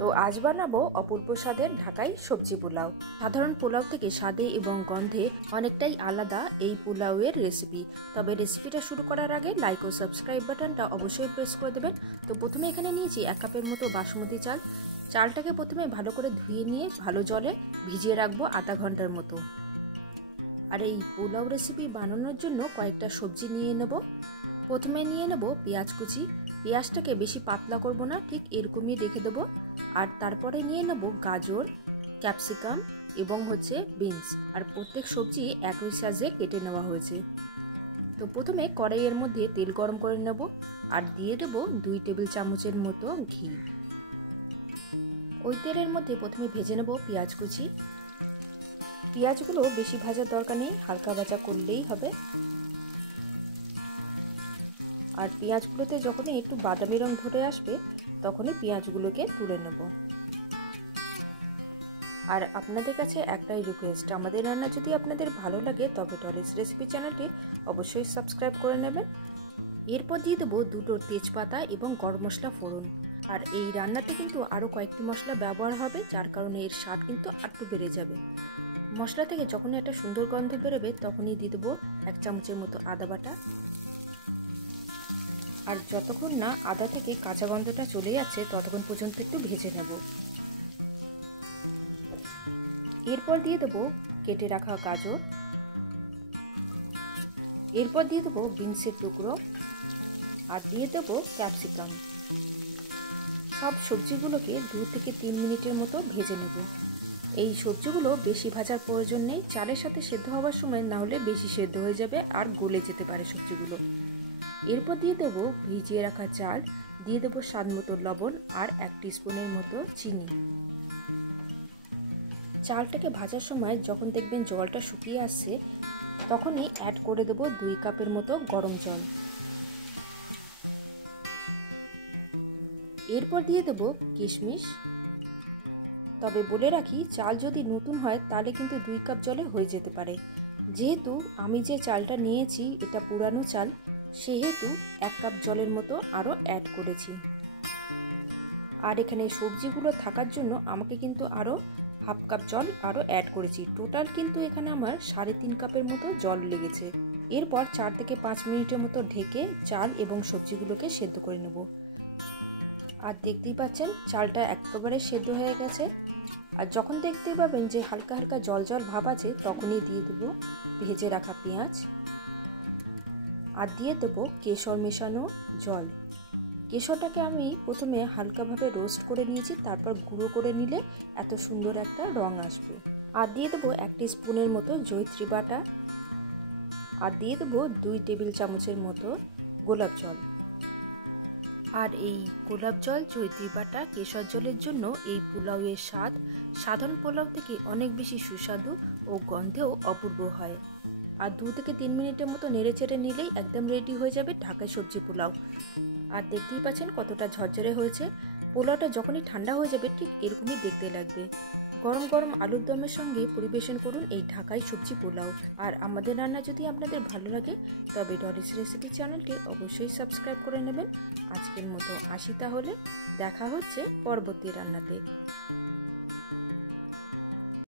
তো আজ বানাবো অপূর্ব স্বাদের ঢাকাই সবজি পোলাও। সাধারণ পোলাও থেকে স্বাদে এবং গন্ধে অনেকটাই আলাদা এই পোলাওয়ের রেসিপি। তবে রেসিপিটা শুরু করার আগে লাইক ও সাবস্ক্রাইব বাটনটা অবশ্যই প্রেস করে দেবেন। তো প্রথমে এখানে নিয়েছি 1 কাপের মতো বাসমতি চাল। চালটাকে প্রথমে ভালো করে ধুয়ে নিয়ে ভালো জলে ভিজিয়ে রাখবো আধা ঘন্টার মতো। আর এই পোলাও রেসিপি বানানোর জন্য কয়েকটা সবজি নিয়ে নেব। প্রথমে নিয়ে নেব পেঁয়াজ কুচি। পেঁয়াজটাকে বেশি পাতলা করব না, ঠিক এরকমই রেখে দেবো। আর তারপরে নিয়ে নেব গাজর, ক্যাপসিকাম এবং বিনস। আর প্রত্যেক সবজি একই সাইজে কেটে নেওয়া হয়েছে। তো প্রথমে কড়াইয়ের মধ্যে তেল গরম করে নেব আর দিয়ে দেব 2 টেবিল চামচের মতো ঘি। ওই তেলের মধ্যে প্রথমে ভেজে নেব পেঁয়াজ কুচি। পেঁয়াজগুলো বেশি ভাজার দরকার নেই, হালকা ভাজা করলেই হবে। আর পেঁয়াজগুলোতে যখনই একটু বাদামি রং ধরে আসবে তখনই পেঁয়াজগুলোকে তুলে নেব। আর আপনাদের কাছে একটাই রিকোয়েস্ট, আমাদের রান্না যদি আপনাদের ভালো লাগে তবে ডলিস রেসিপি চ্যানেলটি অবশ্যই সাবস্ক্রাইব করে নেবেন। এরপর দিয়ে দেবো 2টো তেজপাতা এবং গরম মশলা ফোড়ন। আর এই রান্নাতে কিন্তু আরও কয়েকটি মশলা ব্যবহার হবে, যার কারণে এর স্বাদ কিন্তু আরটু বেড়ে যাবে। মশলা থেকে যখনই একটা সুন্দর গন্ধ বেরোবে তখনই দিয়ে দেবো 1 চামচের মতো আদা বাটা। আর যতক্ষণ না আদা থেকে কাঁচা গন্ধটা চলে যাচ্ছে ততক্ষণ পর্যন্ত একটু ভেজে নেব। এরপর দিয়ে দেবো কেটে রাখা গাজর। এরপর দিয়ে দেবো বিনসের টুকরো আর দিয়ে দেবো ক্যাপসিকাম। সব সবজিগুলোকে 2 থেকে 3 মিনিটের মতো ভেজে নেব। এই সবজিগুলো বেশি ভাজার প্রয়োজন নেই, চালের সাথে সেদ্ধ হওয়ার সময় না হলে বেশি সেদ্ধ হয়ে যাবে আর গলে যেতে পারে সবজিগুলো। এরপর দিয়ে দেবো ভিজিয়ে রাখা চাল, দিয়ে দেবো স্বাদ মতো লবণ আর 1 টিস্পুনের মতো চিনি। চালটাকে ভাজার সময় যখন দেখবেন জলটা শুকিয়ে আসছে তখনই অ্যাড করে দেবো 2 কাপের মতো গরম জল। এরপর দিয়ে দেবো কিশমিশ। তবে বলে রাখি, চাল যদি নতুন হয় তাহলে কিন্তু 2 কাপ জলে হয়ে যেতে পারে। যেহেতু আমি যে চালটা নিয়েছি এটা পুরানো চাল, সেহেতু 1 কাপ জলের মতো আরও অ্যাড করেছি। আর এখানে সবজিগুলো থাকার জন্য আমাকে কিন্তু আরও হাফ কাপ জল আরও অ্যাড করেছি। টোটাল কিন্তু এখানে আমার 3.5 কাপের মতো জল লেগেছে। এরপর 4 থেকে 5 মিনিটের মতো ঢেকে চাল এবং সবজিগুলোকে সেদ্ধ করে নেব। আর দেখতেই পাচ্ছেন চালটা একেবারে সেদ্ধ হয়ে গেছে। আর যখন দেখতে পাবেন যে হালকা হালকা জল জল ভাব আছে তখনই দিয়ে দেবো ভেজে রাখা পেঁয়াজ আর দিয়ে দেবো কেশর মেশানো জল। কেশরটাকে আমি প্রথমে হালকাভাবে রোস্ট করে নিয়েছি, তারপর গুঁড়ো করে নিলে এত সুন্দর একটা রং আসবে। আর দিয়ে দেবো 1 টিস্পুনের মতো জয়িত্রী বাটা আর দিয়ে দেবো 2 টেবিল চামচের মতো গোলাপ জল। আর এই গোলাপ জল, জয়িত্রী বাটা, কেশর জলের জন্য এই পোলাওয়ের স্বাদ সাধারণ পোলাও থেকে অনেক বেশি সুস্বাদু ও গন্ধেও অপূর্ব হয়। আর 2 থেকে 3 মিনিটের মতো নেড়ে চেড়ে নিলেই একদম রেডি হয়ে যাবে ঢাকাই সবজি পোলাও। আর দেখতেই পাচ্ছেন কতটা ঝরঝরে হয়েছে। পোলাওটা যখনই ঠান্ডা হয়ে যাবে ঠিক এরকমই দেখতে লাগবে। গরম গরম আলুর দমের সঙ্গে পরিবেশন করুন এই ঢাকাই সবজি পোলাও। আর আমাদের রান্না যদি আপনাদের ভালো লাগে তবে ডলিস রেসিপি চ্যানেলটি অবশ্যই সাবস্ক্রাইব করে নেবেন। আজকের মতো আসি, তাহলে দেখা হচ্ছে পরবর্তী রান্নাতে।